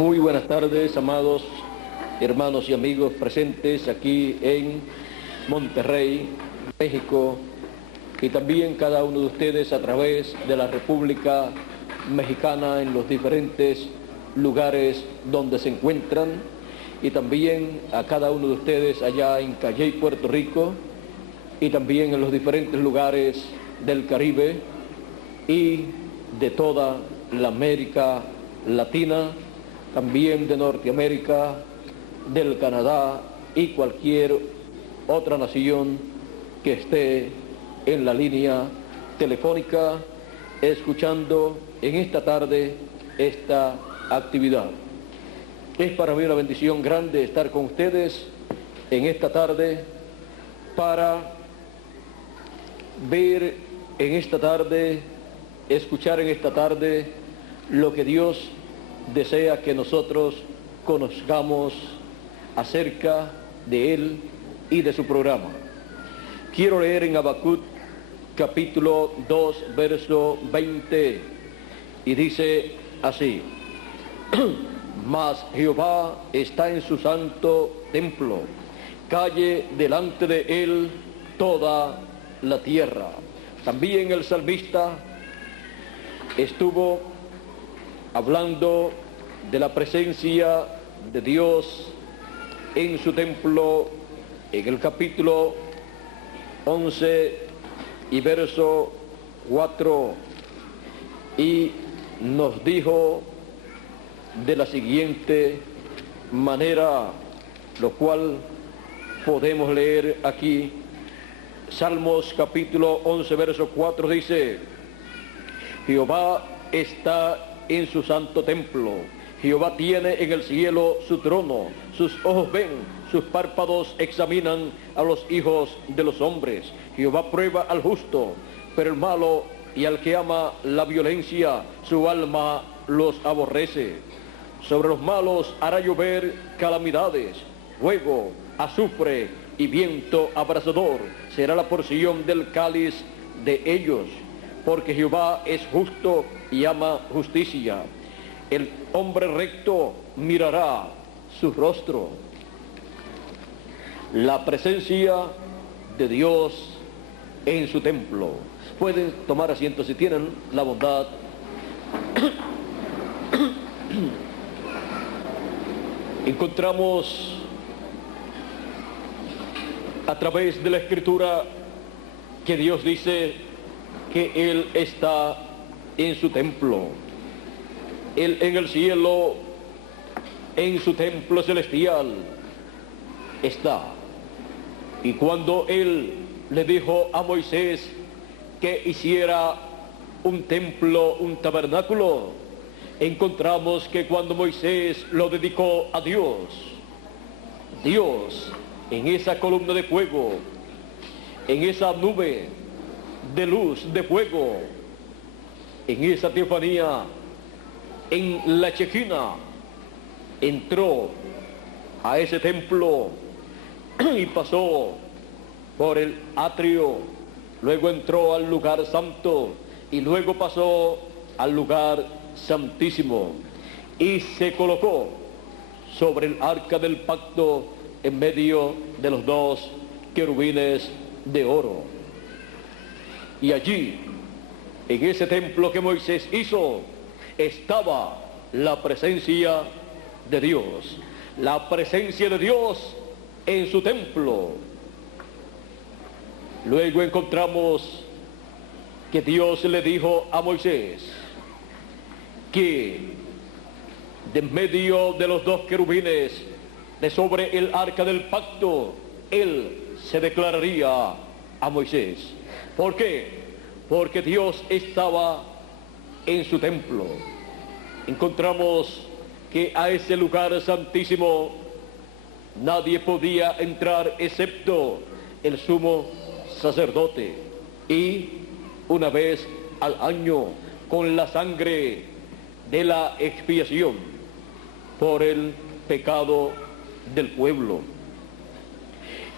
Muy buenas tardes, amados hermanos y amigos presentes aquí en Monterrey, México, y también cada uno de ustedes a través de la República Mexicana en los diferentes lugares donde se encuentran, y también a cada uno de ustedes allá en Calley, Puerto Rico, y también en los diferentes lugares del Caribe y de toda la América Latina, también de Norteamérica, del Canadá y cualquier otra nación que esté en la línea telefónica escuchando en esta tarde esta actividad. Es para mí una bendición grande estar con ustedes en esta tarde para ver en esta tarde, escuchar en esta tarde lo que Dios desea que nosotros conozcamos acerca de Él y de su programa. Quiero leer en Habacuc capítulo 2, verso 20, y dice así: Mas Jehová está en su santo templo, calle delante de Él toda la tierra. También el salmista estuvo hablando de la presencia de Dios en su templo en el capítulo 11 y verso 4, y nos dijo de la siguiente manera, lo cual podemos leer aquí. Salmos capítulo 11 verso 4 dice: Jehová está en su santo templo, Jehová tiene en el cielo su trono, sus ojos ven, sus párpados examinan a los hijos de los hombres. Jehová prueba al justo, pero el malo y al que ama la violencia, su alma los aborrece. Sobre los malos hará llover calamidades, fuego, azufre y viento abrasador será la porción del cáliz de ellos, porque Jehová es justo y ama justicia. El hombre recto mirará su rostro. La presencia de Dios en su templo. Pueden tomar asiento si tienen la bondad. Encontramos a través de la Escritura que Dios dice que Él está en su templo. Él en el cielo, en su templo celestial, está. Y cuando Él le dijo a Moisés que hiciera un templo, un tabernáculo, encontramos que cuando Moisés lo dedicó a Dios, Dios en esa columna de fuego, en esa nube de luz, de fuego, en esa teofanía, en la Shejina, entró a ese templo y pasó por el atrio, luego entró al lugar santo y luego pasó al lugar santísimo y se colocó sobre el arca del pacto en medio de los dos querubines de oro. Y allí, en ese templo que Moisés hizo, estaba la presencia de Dios. La presencia de Dios en su templo. Luego encontramos que Dios le dijo a Moisés que de en medio de los dos querubines de sobre el arca del pacto, Él se declararía a Moisés. ¿Por qué? Porque Dios estaba en su templo. Encontramos que a ese lugar santísimo nadie podía entrar excepto el sumo sacerdote, y una vez al año con la sangre de la expiación por el pecado del pueblo.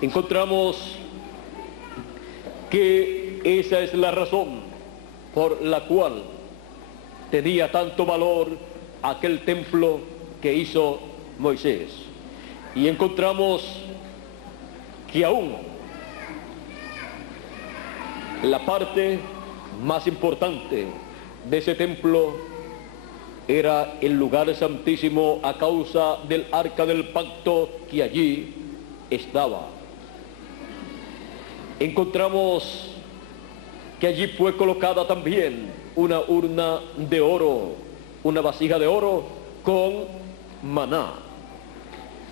Encontramos que esa es la razón por la cual tenía tanto valor aquel templo que hizo Moisés. Y encontramos que aún la parte más importante de ese templo era el lugar santísimo a causa del arca del pacto que allí estaba. Encontramos que allí fue colocada también una urna de oro, una vasija de oro con maná,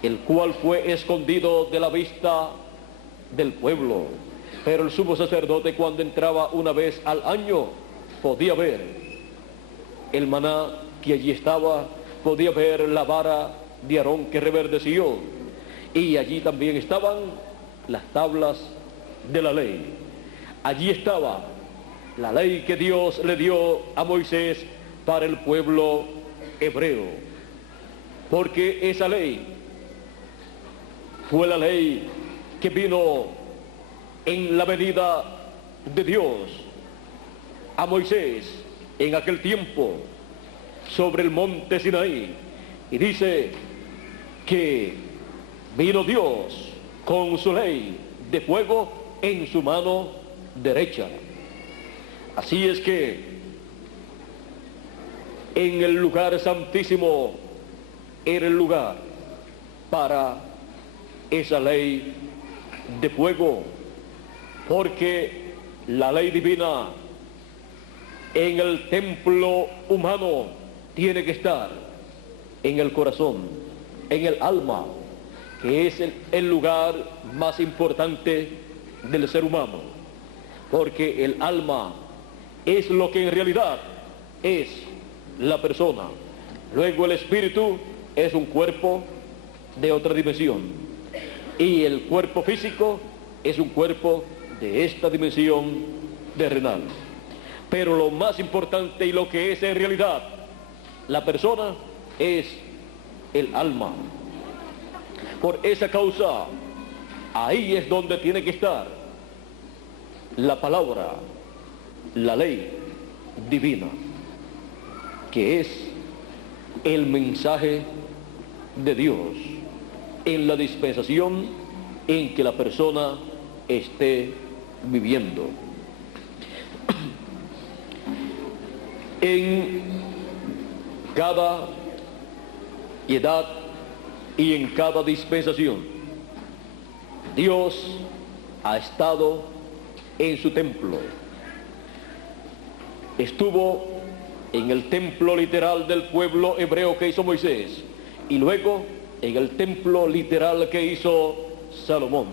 el cual fue escondido de la vista del pueblo. Pero el sumo sacerdote, cuando entraba una vez al año, podía ver el maná que allí estaba, podía ver la vara de Aarón que reverdeció, y allí también estaban las tablas de la ley. Allí estaba la ley que Dios le dio a Moisés para el pueblo hebreo, porque esa ley fue la ley que vino en la venida de Dios a Moisés en aquel tiempo sobre el monte Sinaí. Y dice que vino Dios con su ley de fuego en su mano derecha. Así es que en el lugar santísimo era el lugar para esa ley de fuego, porque la ley divina en el templo humano tiene que estar en el corazón, en el alma, que es el lugar más importante del ser humano, porque el alma es lo que en realidad es la persona. Luego el espíritu es un cuerpo de otra dimensión, y el cuerpo físico es un cuerpo de esta dimensión terrenal. Pero lo más importante y lo que es en realidad la persona es el alma. Por esa causa, ahí es donde tiene que estar la palabra, la ley divina, que es el mensaje de Dios en la dispensación en que la persona esté viviendo. En cada edad y en cada dispensación, Dios ha estado en su templo. Estuvo en el templo literal del pueblo hebreo que hizo Moisés, y luego en el templo literal que hizo Salomón.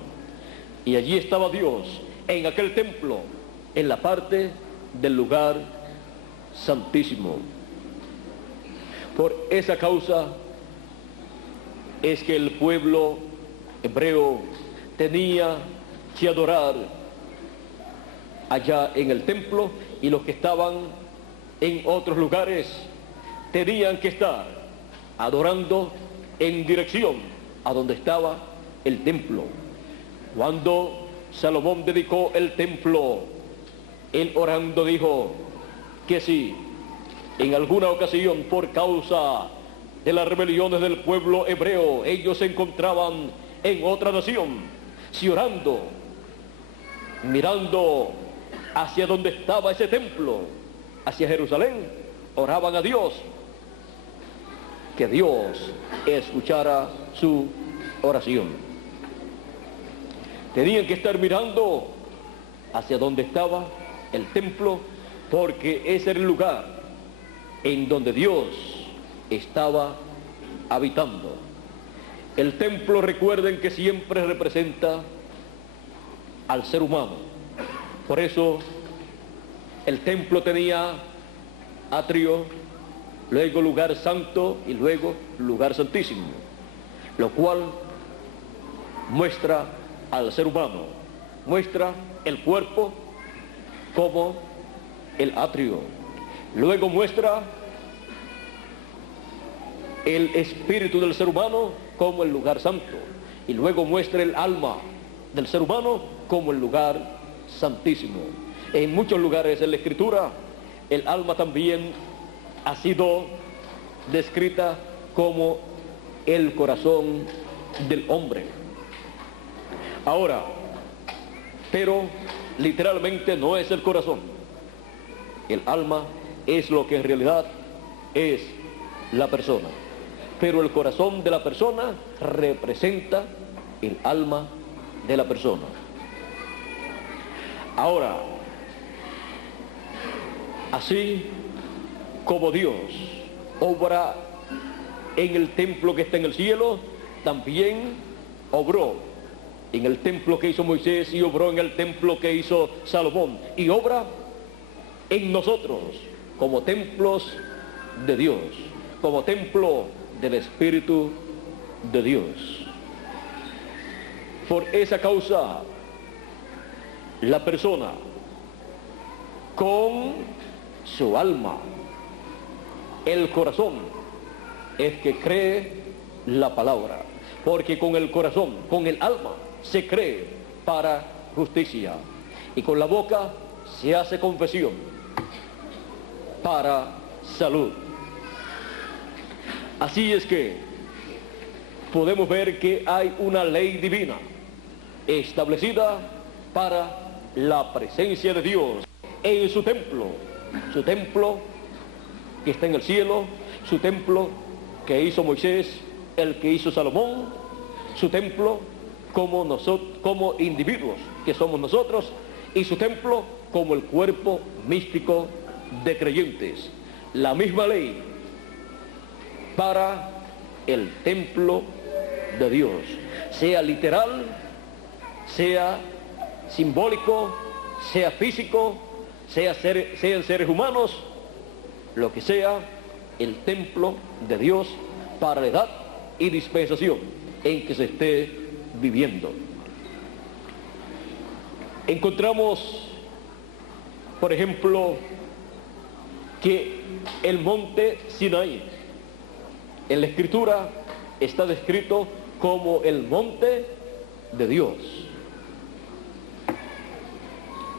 Y allí estaba Dios, en aquel templo, en la parte del lugar santísimo. Por esa causa es que el pueblo hebreo tenía que adorar allá en el templo, y los que estaban en otros lugares tenían que estar adorando en dirección a donde estaba el templo. Cuando Salomón dedicó el templo, él orando dijo que si en alguna ocasión, por causa de las rebeliones del pueblo hebreo, ellos se encontraban en otra nación, si orando, mirando hacia donde estaba ese templo, hacia Jerusalén, oraban a Dios, que Dios escuchara su oración. Tenían que estar mirando hacia donde estaba el templo, porque ese era el lugar en donde Dios estaba habitando. El templo, recuerden que siempre representa al ser humano. Por eso el templo tenía atrio, luego lugar santo y luego lugar santísimo, lo cual muestra al ser humano, muestra el cuerpo como el atrio, luego muestra el espíritu del ser humano como el lugar santo, y luego muestra el alma del ser humano como el lugar santísimo. En muchos lugares en la Escritura el alma también ha sido descrita como el corazón del hombre. Ahora, pero literalmente no es el corazón. El alma es lo que en realidad es la persona. Pero el corazón de la persona representa el alma de la persona. Ahora, así como Dios obra en el templo que está en el cielo, también obró en el templo que hizo Moisés y obró en el templo que hizo Salomón, y obra en nosotros como templos de Dios, como templo del Espíritu de Dios. Por esa causa, la persona con su alma, el corazón, es que cree la palabra, porque con el corazón, con el alma, se cree para justicia, y con la boca se hace confesión para salud. Así es que podemos ver que hay una ley divina establecida para la presencia de Dios en su templo que está en el cielo, su templo que hizo Moisés, el que hizo Salomón, su templo como nosotros, como individuos que somos nosotros, y su templo como el cuerpo místico de creyentes. La misma ley para el templo de Dios, sea literal, sea simbólico, sea físico, sean seres humanos, lo que sea, el templo de Dios para la edad y dispensación en que se esté viviendo. Encontramos, por ejemplo, que el monte Sinaí en la Escritura está descrito como el monte de Dios.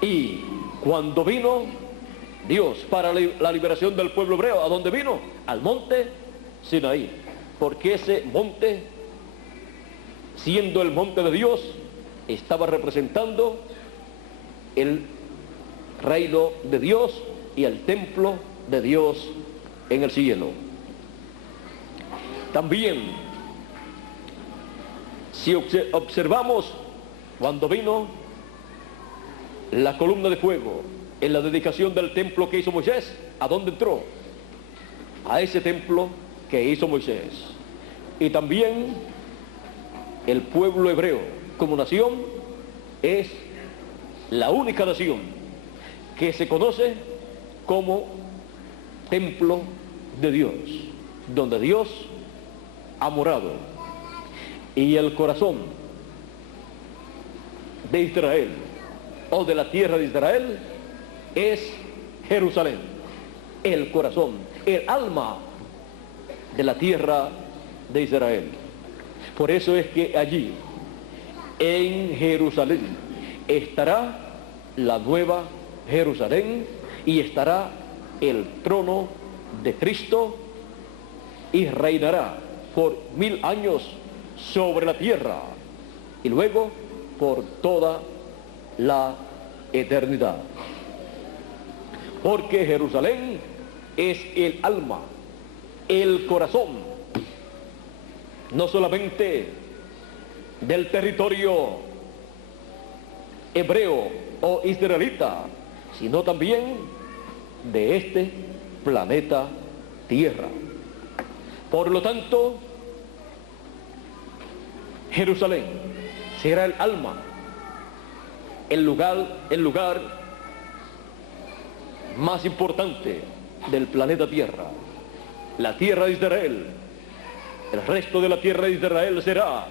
Y cuando vino Dios para la liberación del pueblo hebreo, ¿a dónde vino? Al monte Sinaí, porque ese monte, siendo el monte de Dios, estaba representando el reino de Dios y el templo de Dios en el cielo. También, si observamos cuando vino la columna de fuego en la dedicación del templo que hizo Moisés, ¿a dónde entró? A ese templo que hizo Moisés. Y también el pueblo hebreo como nación es la única nación que se conoce como templo de Dios, donde Dios ha morado. Y el corazón de Israel, o de la tierra de Israel, es Jerusalén, el corazón, el alma de la tierra de Israel. Por eso es que allí, en Jerusalén, estará la nueva Jerusalén y estará el trono de Cristo, y reinará por 1000 años sobre la tierra y luego por toda la eternidad. Porque Jerusalén es el alma, el corazón, no solamente del territorio hebreo o israelita, sino también de este planeta Tierra. Por lo tanto, Jerusalén será el alma, el lugar más importante del planeta Tierra. La tierra de Israel, el resto de la tierra de Israel será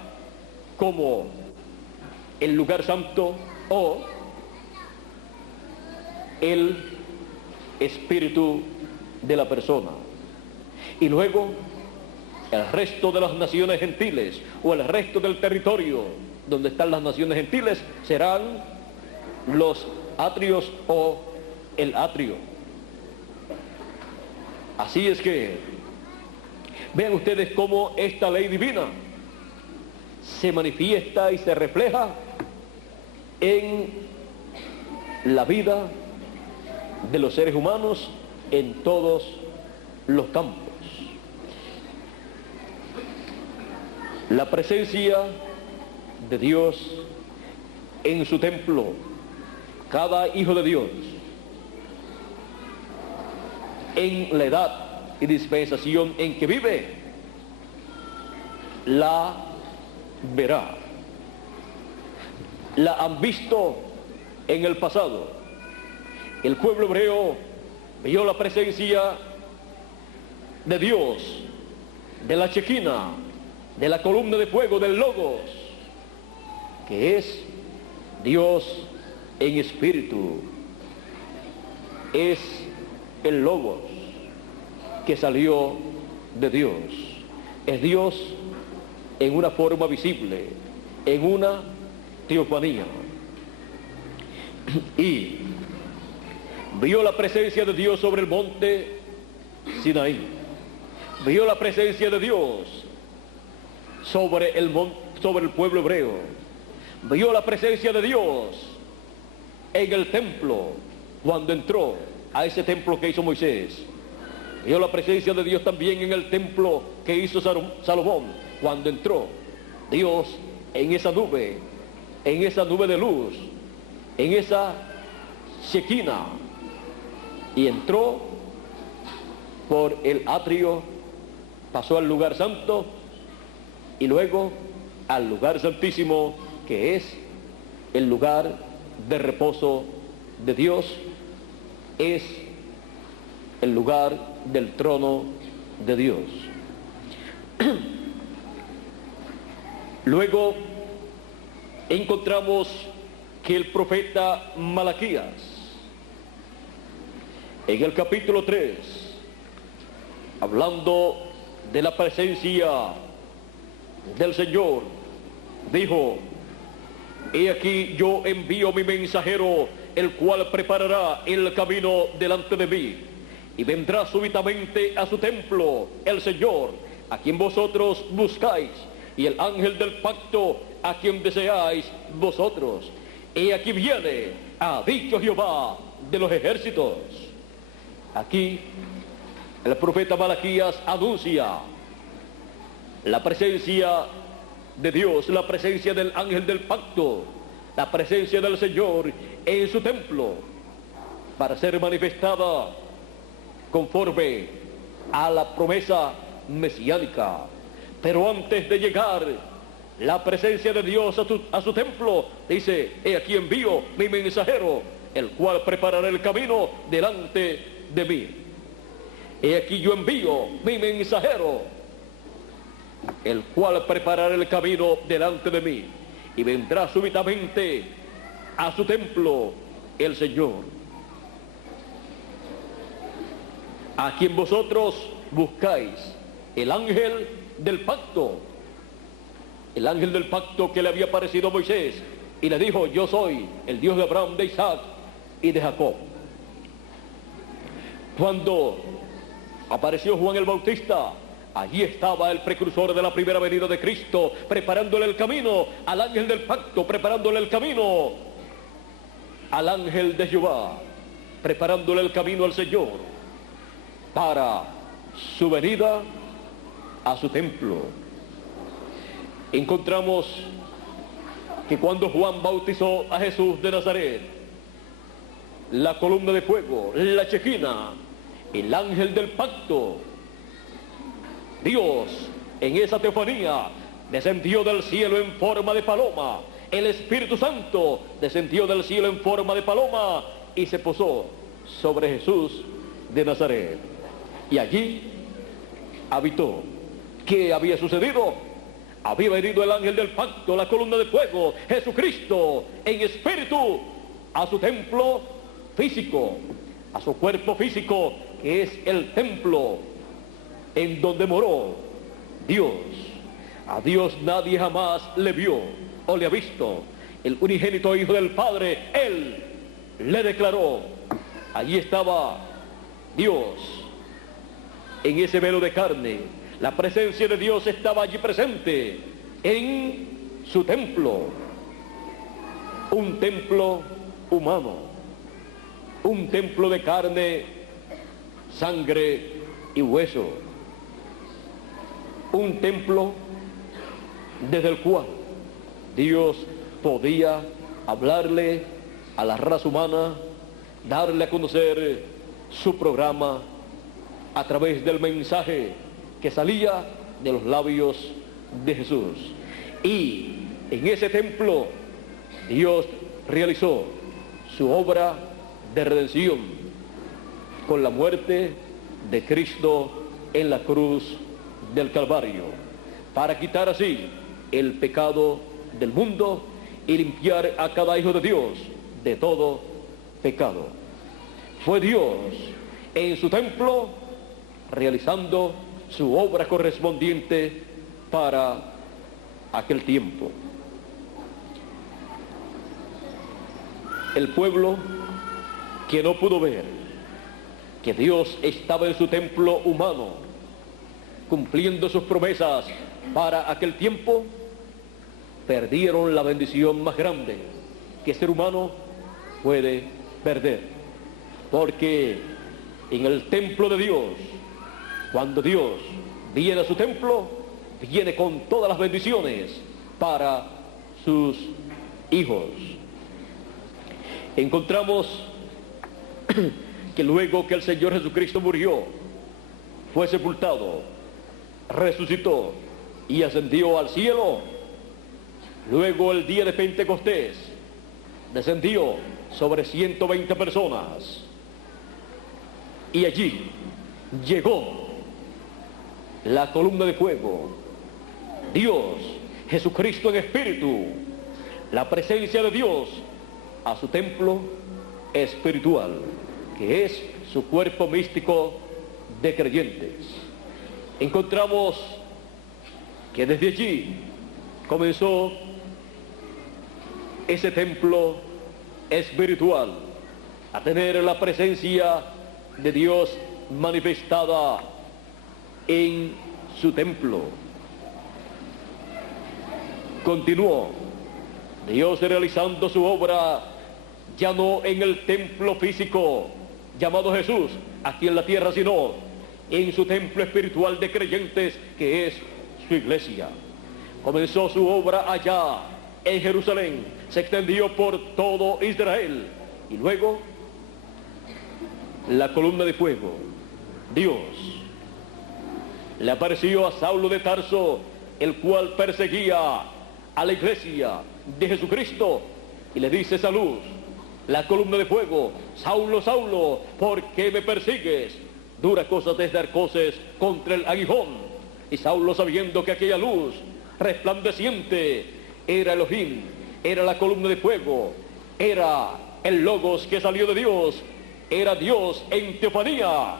como el lugar santo o el espíritu de la persona. Y luego el resto de las naciones gentiles o el resto del territorio donde están las naciones gentiles serán los atrios o el atrio. Así es que Vean ustedes cómo esta ley divina se manifiesta y se refleja en la vida de los seres humanos en todos los campos. La presencia de Dios en su templo, cada hijo de Dios, en la edad y dispensación en que vive, la verá. La han visto en el pasado. El pueblo hebreo vio la presencia de Dios, de la Shequina, de la columna de fuego, del Logos, que es Dios en espíritu. Es el Logos que salió de Dios. Es Dios en una forma visible, en una teofanía. Y vio la presencia de Dios sobre el monte Sinaí. Vio la presencia de Dios sobre el pueblo hebreo. Vio la presencia de Dios en el templo cuando entró a ese templo que hizo Moisés. Vio la presencia de Dios también en el templo que hizo Salomón cuando entró. Dios en esa nube de luz, en esa Shequina, y entró por el atrio, pasó al lugar santo y luego al lugar santísimo, que es el lugar de reposo de Dios, es el lugar del trono de Dios. Luego encontramos que el profeta Malaquías, en el capítulo 3, hablando de la presencia del Señor, dijo: he aquí yo envío mi mensajero, el cual preparará el camino delante de mí, y vendrá súbitamente a su templo el Señor, a quien vosotros buscáis, y el ángel del pacto, a quien deseáis vosotros. He aquí viene, ha dicho Jehová de los ejércitos. Aquí el profeta Malaquías anuncia la presencia de Dios, la presencia del ángel del pacto, la presencia del Señor en su templo, para ser manifestada conforme a la promesa mesiánica. Pero antes de llegar la presencia de Dios a su templo, dice: he aquí envío mi mensajero, el cual preparará el camino delante de mí. He aquí yo envío mi mensajero, el cual preparará el camino delante de mí, y vendrá súbitamente a su templo el Señor, a quien vosotros buscáis, el ángel del pacto, el ángel del pacto que le había aparecido a Moisés y le dijo: yo soy el Dios de Abraham, de Isaac y de Jacob. Cuando apareció Juan el Bautista, allí estaba el precursor de la primera venida de Cristo, preparándole el camino al ángel del pacto, preparándole el camino al ángel de Jehová, preparándole el camino al Señor para su venida a su templo. Encontramos que cuando Juan bautizó a Jesús de Nazaret, la columna de fuego, la Shequina, el ángel del pacto, Dios en esa teofanía descendió del cielo en forma de paloma. El Espíritu Santo descendió del cielo en forma de paloma y se posó sobre Jesús de Nazaret. Y allí habitó. ¿Qué había sucedido? Había venido el ángel del pacto, la columna de fuego, Jesucristo en espíritu, a su templo físico, a su cuerpo físico, que es el templo en donde moró Dios. A Dios nadie jamás le vio o le ha visto. El unigénito Hijo del Padre, Él le declaró. Allí estaba Dios en ese velo de carne. La presencia de Dios estaba allí presente en su templo, un templo humano, un templo de carne, sangre y hueso, un templo desde el cual Dios podía hablarle a la raza humana, darle a conocer su programa a través del mensaje que salía de los labios de Jesús. Y en ese templo Dios realizó su obra de redención con la muerte de Cristo en la cruz del Calvario, para quitar así el pecado del mundo y limpiar a cada hijo de Dios de todo pecado. Fue Dios en su templo realizando su obra correspondiente para aquel tiempo. El pueblo que no pudo ver que Dios estaba en su templo humano cumpliendo sus promesas para aquel tiempo, perdieron la bendición más grande que el ser humano puede perder. Porque en el templo de Dios, cuando Dios viene a su templo, viene con todas las bendiciones para sus hijos. Encontramos que luego que el Señor Jesucristo murió, fue sepultado, resucitó y ascendió al cielo, luego el día de Pentecostés descendió sobre 120 personas y allí llegó la columna de fuego, Dios, Jesucristo en espíritu, la presencia de Dios a su templo espiritual, que es su cuerpo místico de creyentes. Encontramos que desde allí comenzó ese templo espiritual a tener la presencia de Dios manifestada en su templo. Continuó Dios realizando su obra ya no en el templo físico llamado Jesús aquí en la tierra, sino en su templo espiritual de creyentes, que es su iglesia. Comenzó su obra allá en Jerusalén, se extendió por todo Israel y luego la columna de fuego, Dios le apareció a Saulo de Tarso, el cual perseguía a la iglesia de Jesucristo, y le dice esa luz, la columna de fuego: Saulo, Saulo, ¿por qué me persigues? Dura cosa es dar cosas contra el aguijón. Y Saulo, sabiendo que aquella luz resplandeciente era Elohim, era la columna de fuego, era el Logos que salió de Dios, era Dios en teofanía,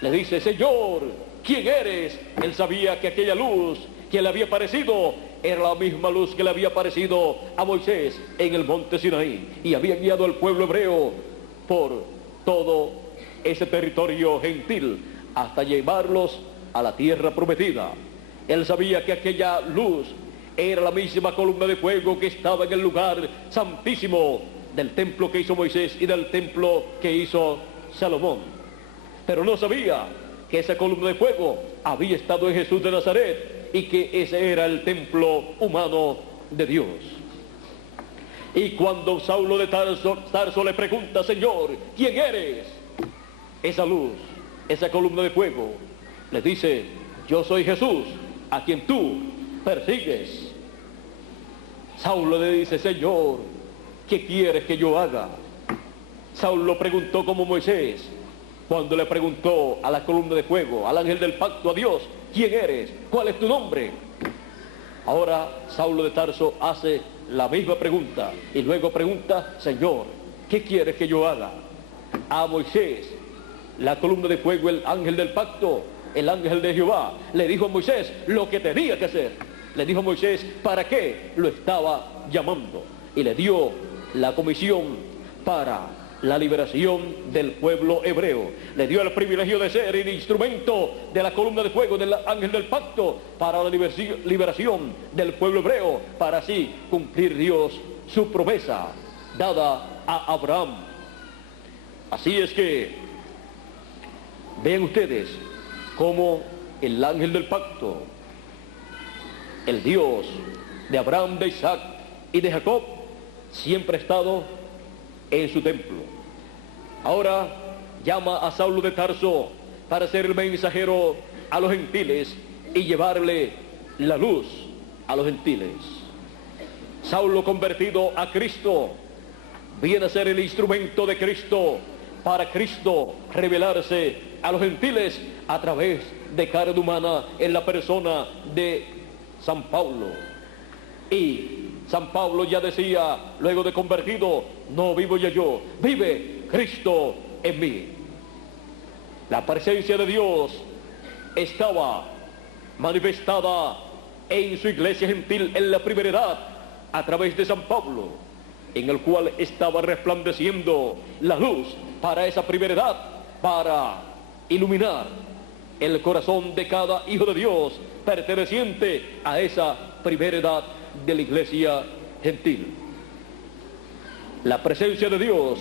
le dice: Señor, ¿quién eres? Él sabía que aquella luz que le había aparecido era la misma luz que le había aparecido a Moisés en el monte Sinaí, y había guiado al pueblo hebreo por todo ese territorio gentil hasta llevarlos a la tierra prometida. Él sabía que aquella luz era la misma columna de fuego que estaba en el lugar santísimo del templo que hizo Moisés y del templo que hizo Salomón, pero no sabía que esa columna de fuego había estado en Jesús de Nazaret y que ese era el templo humano de Dios. Y cuando Saulo de Tarso le pregunta: Señor, ¿quién eres? Esa luz, esa columna de fuego, le dice: yo soy Jesús, a quien tú persigues. Saulo le dice: Señor, ¿qué quieres que yo haga? Saulo preguntó como Moisés, cuando le preguntó a la columna de fuego, al ángel del pacto, a Dios: ¿quién eres? ¿Cuál es tu nombre? Ahora Saulo de Tarso hace la misma pregunta y luego pregunta: Señor, ¿qué quieres que yo haga? A Moisés, la columna de fuego, el ángel del pacto, el ángel de Jehová, le dijo a Moisés lo que tenía que hacer. Le dijo a Moisés para qué lo estaba llamando y le dio la comisión para la liberación del pueblo hebreo. Le dio el privilegio de ser el instrumento de la columna de fuego del ángel del pacto para la liberación del pueblo hebreo, para así cumplir Dios su promesa dada a Abraham. Así es que vean ustedes cómo el ángel del pacto, el Dios de Abraham, de Isaac y de Jacob, siempre ha estado en su templo. Ahora llama a Saulo de Tarso para ser el mensajero a los gentiles y llevarle la luz a los gentiles. Saulo, convertido a Cristo, viene a ser el instrumento de Cristo para Cristo revelarse a los gentiles a través de carne humana en la persona de San Pablo. Y San Pablo ya decía, luego de convertido, no vivo ya yo, vive Cristo en mí. La presencia de Dios estaba manifestada en su iglesia gentil en la primera edad a través de San Pablo, en el cual estaba resplandeciendo la luz para esa primera edad, para iluminar el corazón de cada hijo de Dios perteneciente a esa primera edad de la iglesia gentil. La presencia de Dios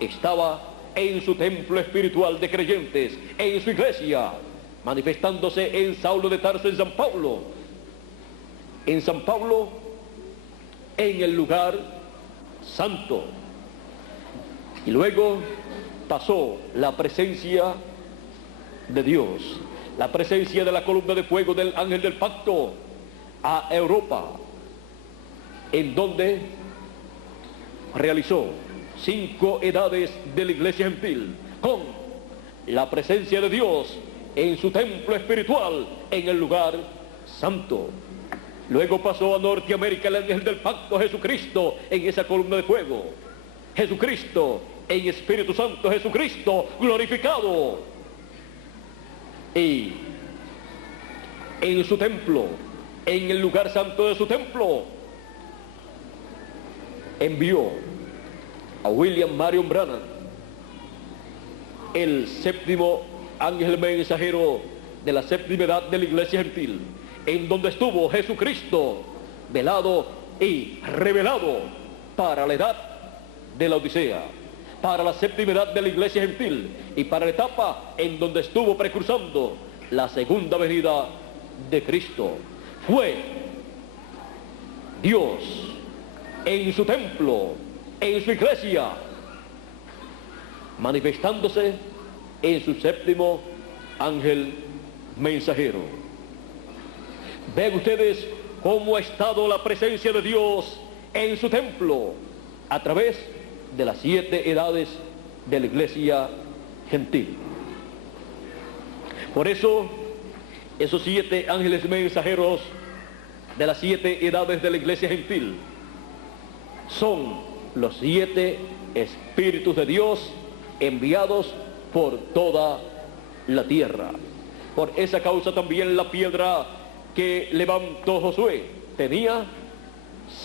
estaba en su templo espiritual de creyentes, en su iglesia, manifestándose en Saulo de Tarso, en San Pablo, en el lugar santo. Y luego pasó la presencia de Dios, la presencia de la columna de fuego del ángel del pacto a Europa, en donde realizó 5 edades de la iglesia gentil, con la presencia de Dios en su templo espiritual, en el lugar santo. Luego pasó a Norteamérica el ángel del pacto, Jesucristo, en esa columna de fuego. Jesucristo en Espíritu Santo, Jesucristo glorificado. Y en su templo, en el lugar santo de su templo, envió a William Marion Branham, el séptimo ángel mensajero de la séptima edad de la iglesia gentil, en donde estuvo Jesucristo velado y revelado para la edad de la Odisea, para la séptima edad de la iglesia gentil y para la etapa en donde estuvo precursando la segunda venida de Cristo. Fue Dios en su templo, en su iglesia, manifestándose en su séptimo ángel mensajero. Ven ustedes cómo ha estado la presencia de Dios en su templo a través de las 7 edades de la iglesia gentil. Por eso, esos 7 ángeles mensajeros de las 7 edades de la iglesia gentil son los 7 espíritus de Dios enviados por toda la tierra. Por esa causa también la piedra que levantó Josué tenía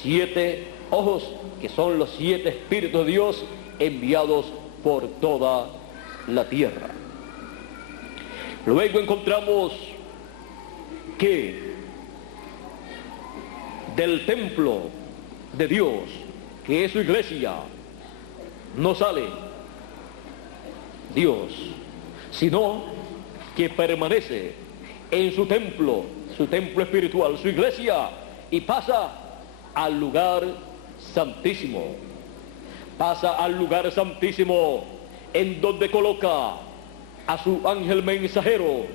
7 ojos, que son los 7 espíritus de Dios enviados por toda la tierra. Luego encontramos que del templo de Dios, que es su iglesia, no sale Dios, sino que permanece en su templo espiritual, su iglesia, y pasa al lugar santísimo. Pasa al lugar santísimo, en donde coloca a su ángel mensajero,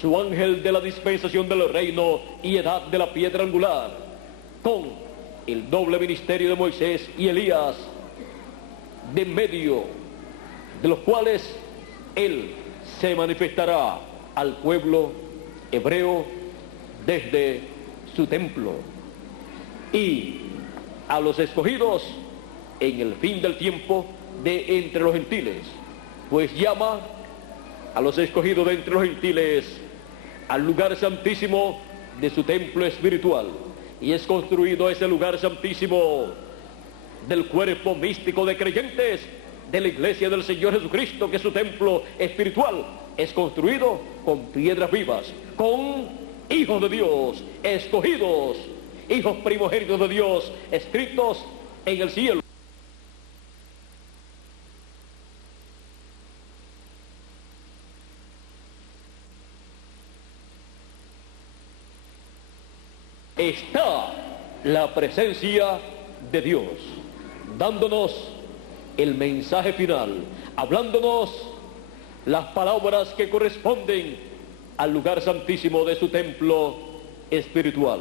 su ángel de la dispensación del reino y edad de la piedra angular, con el doble ministerio de Moisés y Elías, de medio de los cuales él se manifestará al pueblo hebreo desde su templo, y a los escogidos en el fin del tiempo de entre los gentiles, pues llama a los escogidos de entre los gentiles al lugar santísimo de su templo espiritual, y es construido ese lugar santísimo del cuerpo místico de creyentes de la iglesia del Señor Jesucristo, que su templo espiritual es construido con piedras vivas, con hijos de Dios, escogidos, hijos primogénitos de Dios, escritos en el cielo. Está la presencia de Dios, dándonos el mensaje final, hablándonos las palabras que corresponden al lugar santísimo de su templo espiritual,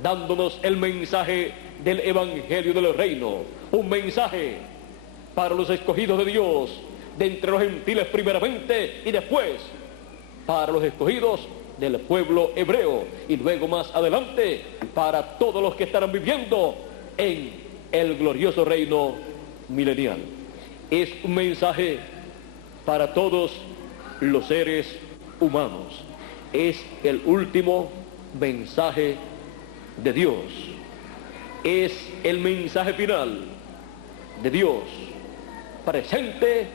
dándonos el mensaje del Evangelio del Reino, un mensaje para los escogidos de Dios, de entre los gentiles primeramente y después para los escogidos del pueblo hebreo, y luego más adelante para todos los que estarán viviendo en el glorioso reino milenial. Es un mensaje para todos los seres humanos. Es el último mensaje de Dios. Es el mensaje final de Dios presente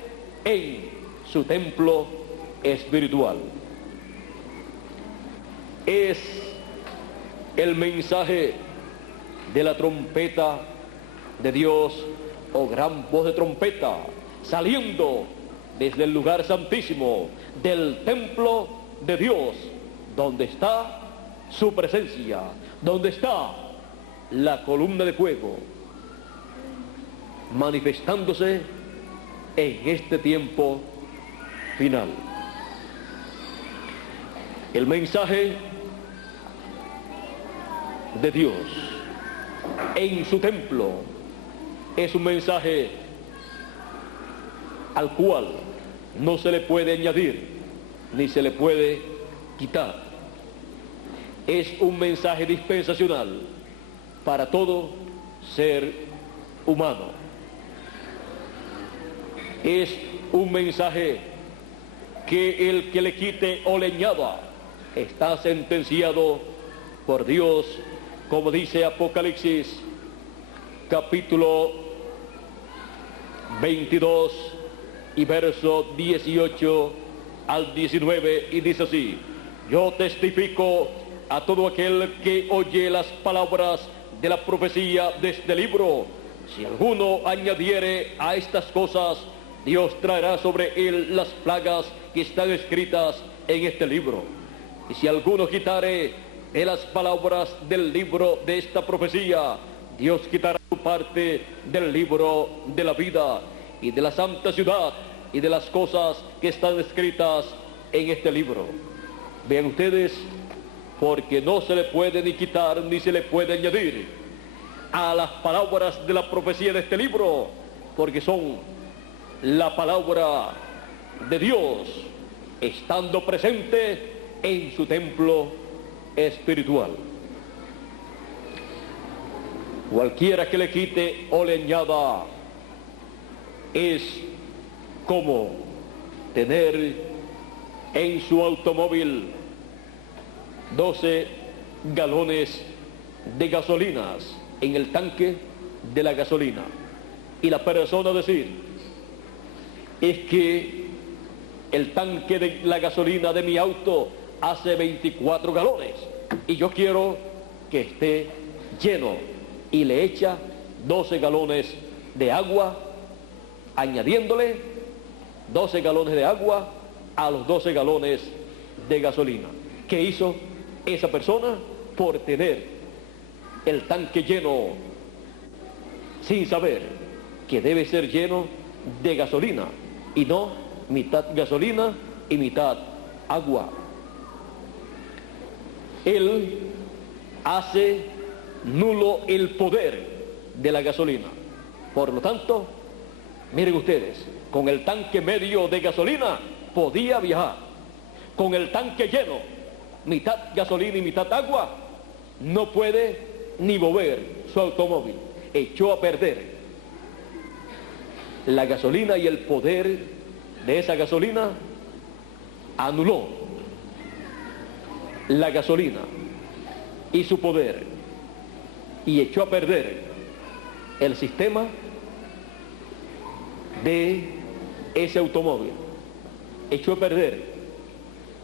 en su templo espiritual. Es el mensaje de la trompeta de Dios, o gran voz de trompeta, saliendo desde el lugar santísimo del templo de Dios, donde está su presencia, donde está la columna de fuego, manifestándose en este tiempo final. El mensaje de Dios en su templo es un mensaje al cual no se le puede añadir ni se le puede quitar. Es un mensaje dispensacional para todo ser humano. Es un mensaje que el que le quite o le añada está sentenciado por Dios, como dice Apocalipsis capítulo 22 y verso 18 al 19, y dice así: yo testifico a todo aquel que oye las palabras de la profecía de este libro, si alguno añadiere a estas cosas, Dios traerá sobre él las plagas que están escritas en este libro. Y si alguno quitare de las palabras del libro de esta profecía, Dios quitará su parte del libro de la vida y de la santa ciudad y de las cosas que están escritas en este libro. Vean ustedes, porque no se le puede ni quitar ni se le puede añadir a las palabras de la profecía de este libro, porque son la palabra de Dios estando presente en su templo espiritual. Cualquiera que le quite o le añada es como tener en su automóvil 12 galones de gasolinas en el tanque de la gasolina, y la persona decir: es que el tanque de la gasolina de mi auto hace 24 galones y yo quiero que esté lleno, y le echa 12 galones de agua, añadiéndole 12 galones de agua a los 12 galones de gasolina. ¿Qué hizo esa persona? Por tener el tanque lleno, sin saber que debe ser lleno de gasolina y no mitad gasolina y mitad agua. Él hace nulo el poder de la gasolina. Por lo tanto, miren ustedes, con el tanque medio de gasolina podía viajar. Con el tanque lleno, mitad gasolina y mitad agua, no puede ni mover su automóvil. Echó a perder la gasolina, y el poder de esa gasolina anuló la gasolina y su poder, y echó a perder el sistema de ese automóvil. Echó a perder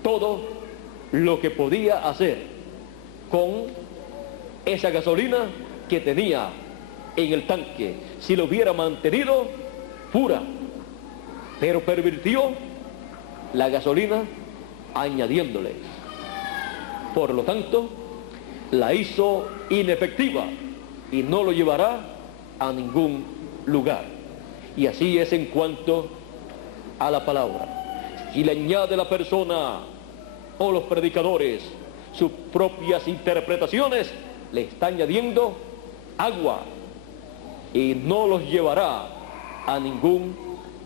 todo lo que podía hacer con esa gasolina que tenía en el tanque, si lo hubiera mantenido pura, pero pervirtió la gasolina añadiéndole. Por lo tanto, la hizo inefectiva y no lo llevará a ningún lugar. Y así es en cuanto a la palabra. Si le añade la persona o los predicadores sus propias interpretaciones, le está añadiendo agua y no los llevará a ningún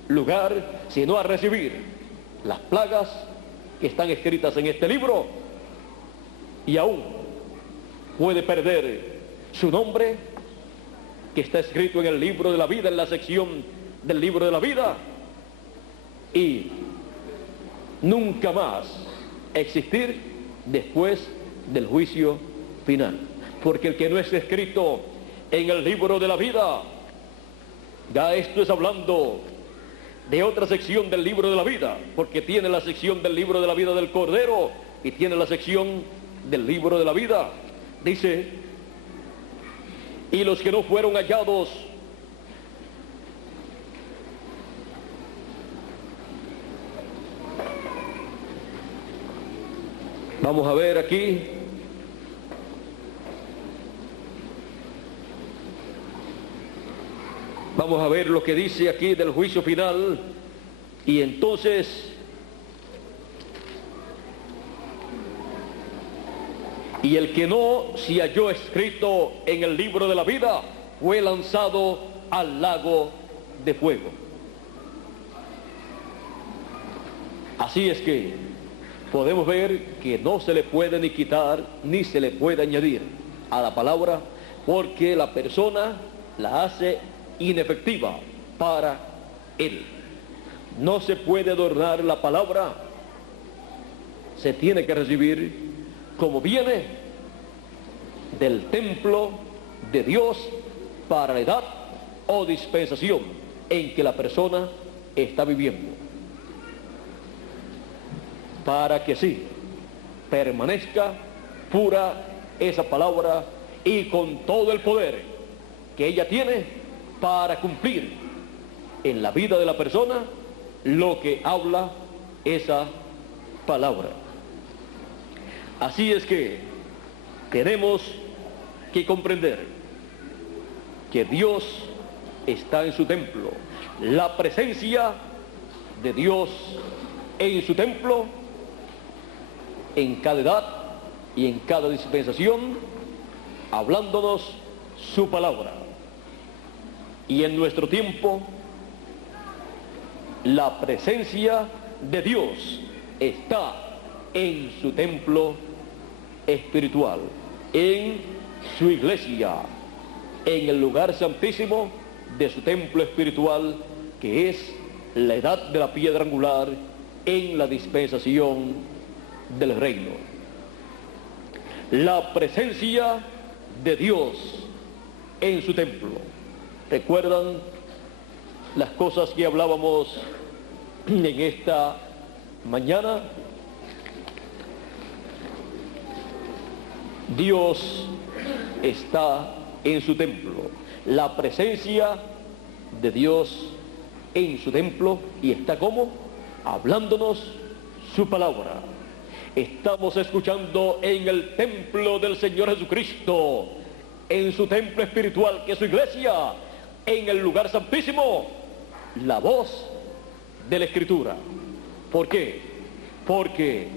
lugar, sino a recibir las plagas que están escritas en este libro, y aún puede perder su nombre, que está escrito en el libro de la vida, en la sección del libro de la vida, y nunca más existir después del juicio final. Porque el que no es escrito en el libro de la vida, ya esto es hablando de otra sección del libro de la vida, porque tiene la sección del libro de la vida del Cordero y tiene la sección del libro de la vida. Dice: y los que no fueron hallados vamos a ver aquí, vamos a ver lo que dice aquí del juicio final. Y entonces, y el que no se halló escrito en el libro de la vida fue lanzado al lago de fuego. Así es que podemos ver que no se le puede ni quitar ni se le puede añadir a la palabra, porque la persona la hace inefectiva para él. No se puede adornar la palabra, se tiene que recibir como viene del templo de Dios para la edad o dispensación en que la persona está viviendo, para que sí permanezca pura esa palabra y con todo el poder que ella tiene para cumplir en la vida de la persona lo que habla esa palabra. Así es que tenemos que comprender que Dios está en su templo. La presencia de Dios en su templo, en cada edad y en cada dispensación, hablándonos su palabra. Y en nuestro tiempo, la presencia de Dios está en su templo espiritual, en su iglesia, en el lugar santísimo de su templo espiritual, que es la edad de la piedra angular en la dispensación del reino. La presencia de Dios en su templo. ¿Recuerdan las cosas que hablábamos en esta mañana? Dios está en su templo. La presencia de Dios en su templo, y está como hablándonos su palabra. Estamos escuchando en el templo del Señor Jesucristo, en su templo espiritual, que es su iglesia, en el lugar santísimo, la voz de la Escritura. ¿Por qué? Porque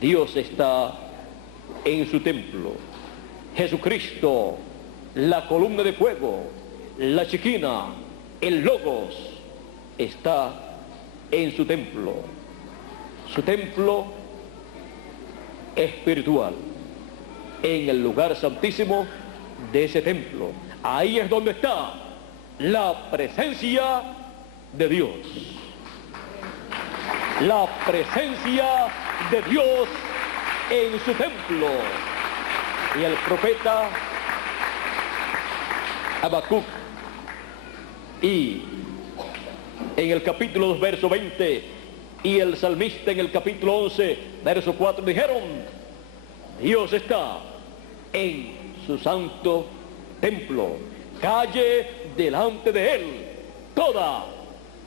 Dios está en su templo. Jesucristo, la columna de fuego, la Shekinah, el Logos, está en su templo espiritual, en el lugar santísimo de ese templo. Ahí es donde está la presencia de Dios. La presencia de Dios en su templo. Y el profeta Habacuc y en el capítulo 2, verso 20, y el salmista en el capítulo 11, verso 4, dijeron: Dios está en su santo templo, calle delante de él toda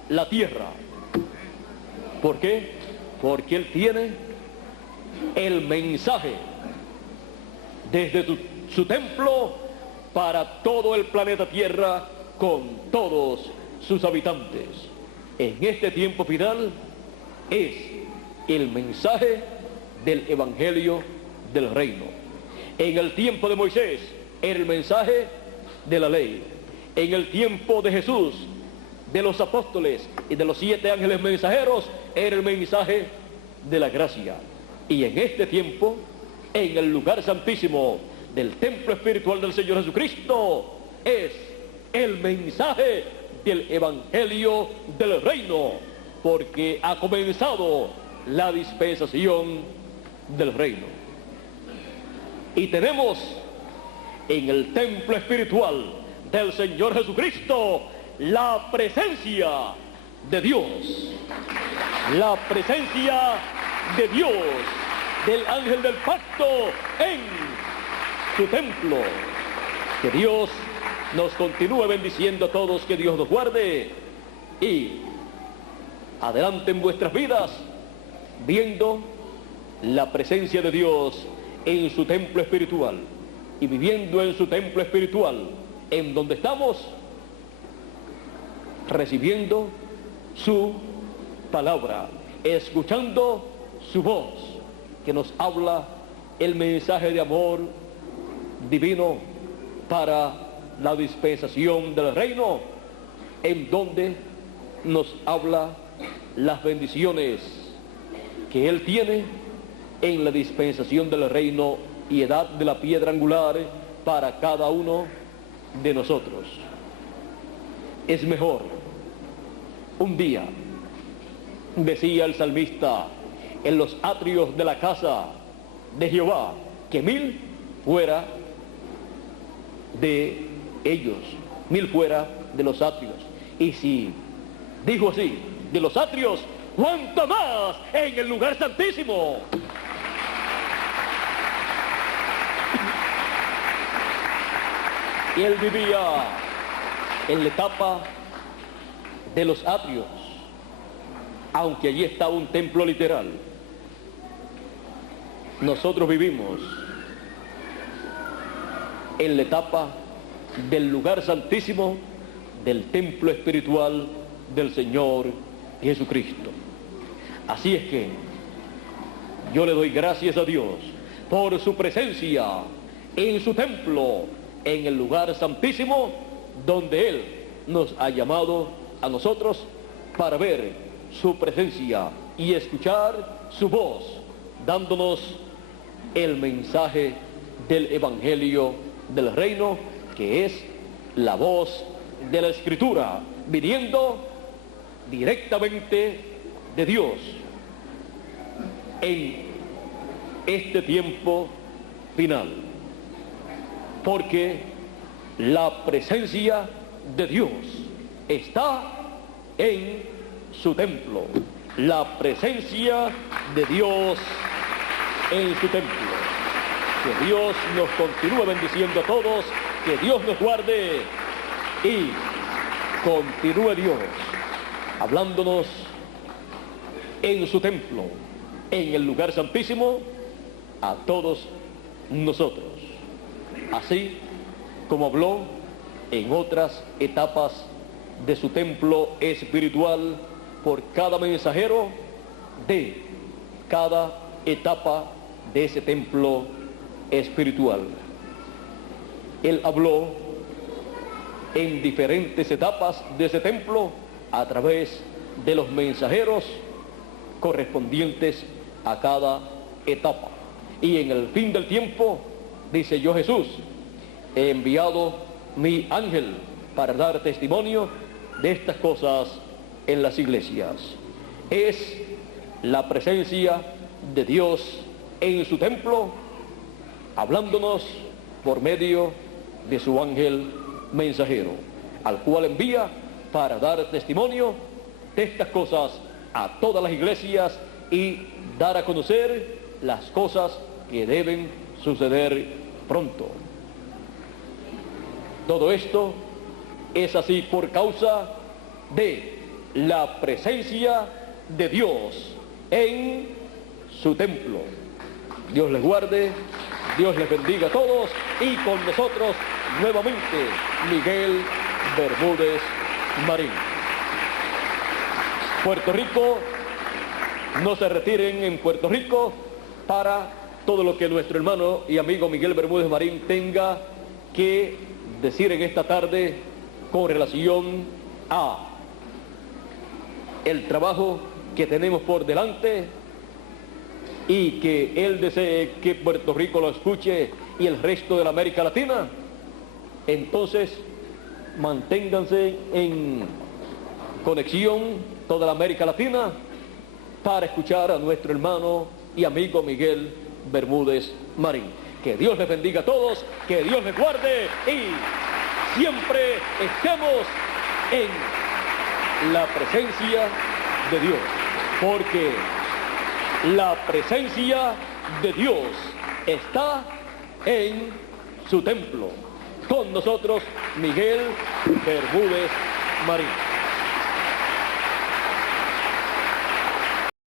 la tierra. ¿Por qué? Porque él tiene el mensaje desde su templo para todo el planeta Tierra con todos sus habitantes. En este tiempo final es el mensaje del Evangelio del Reino. En el tiempo de Moisés era el mensaje de la ley. En el tiempo de Jesús, de los apóstoles y de los 7 ángeles mensajeros, era el mensaje de la gracia. Y en este tiempo, en el lugar santísimo del templo espiritual del Señor Jesucristo, es el mensaje del Evangelio del Reino, porque ha comenzado la dispensación del reino. Y tenemos en el templo espiritual del Señor Jesucristo la presencia de Dios, la presencia de Dios, del ángel del pacto en su templo. Que Dios nos continúe bendiciendo a todos, que Dios nos guarde y adelante en vuestras vidas viendo la presencia de Dios en su templo espiritual y viviendo en su templo espiritual, en donde estamos recibiendo su palabra, escuchando su voz, que nos habla el mensaje de amor divino para la dispensación del reino, en donde nos habla las bendiciones que Él tiene en la dispensación del reino y edad de la piedra angular para cada uno de nosotros. Es mejor un día, decía el salmista, en los atrios de la casa de Jehová, que 1000 fuera de ellos, 1000 fuera de los atrios. Y si dijo así, de los atrios, ¿cuánto más en el lugar santísimo? Y él vivía en la etapa de los atrios, aunque allí está un templo literal. Nosotros vivimos en la etapa del lugar santísimo del templo espiritual del Señor Jesucristo. Así es que yo le doy gracias a Dios por su presencia en su templo, en el lugar santísimo donde Él nos ha llamado a nosotros para ver su presencia y escuchar su voz, dándonos el mensaje del Evangelio del Reino, que es la voz de la Escritura, viniendo directamente de Dios en este tiempo final, porque la presencia de Dios está en su templo, la presencia de Dios en su templo. Que Dios nos continúe bendiciendo a todos, que Dios nos guarde y continúe Dios hablándonos en su templo, en el lugar santísimo, a todos nosotros. Así como habló en otras etapas de su templo espiritual por cada mensajero de cada etapa de ese templo espiritual. Él habló en diferentes etapas de ese templo a través de los mensajeros correspondientes a cada etapa. Y en el fin del tiempo, dice yo Jesús, he enviado mi ángel para dar testimonio de estas cosas en las iglesias. Es la presencia de Dios en su templo, hablándonos por medio de su ángel mensajero, al cual envía para dar testimonio de estas cosas a todas las iglesias y dar a conocer las cosas que deben suceder pronto. Todo esto es así por causa de la presencia de Dios en su templo. Dios les guarde, Dios les bendiga a todos y con nosotros nuevamente Miguel Bermúdez Marín. Puerto Rico, no se retiren en Puerto Rico para todo lo que nuestro hermano y amigo Miguel Bermúdez Marín tenga que decir en esta tarde con relación a el trabajo que tenemos por delante y que él desee que Puerto Rico lo escuche y el resto de la América Latina. Entonces, manténganse en conexión toda la América Latina para escuchar a nuestro hermano y amigo Miguel Bermúdez Marín. Que Dios les bendiga a todos, que Dios les guarde y siempre estemos en la presencia de Dios, porque la presencia de Dios está en su templo. Con nosotros, Miguel Bermúdez Marín.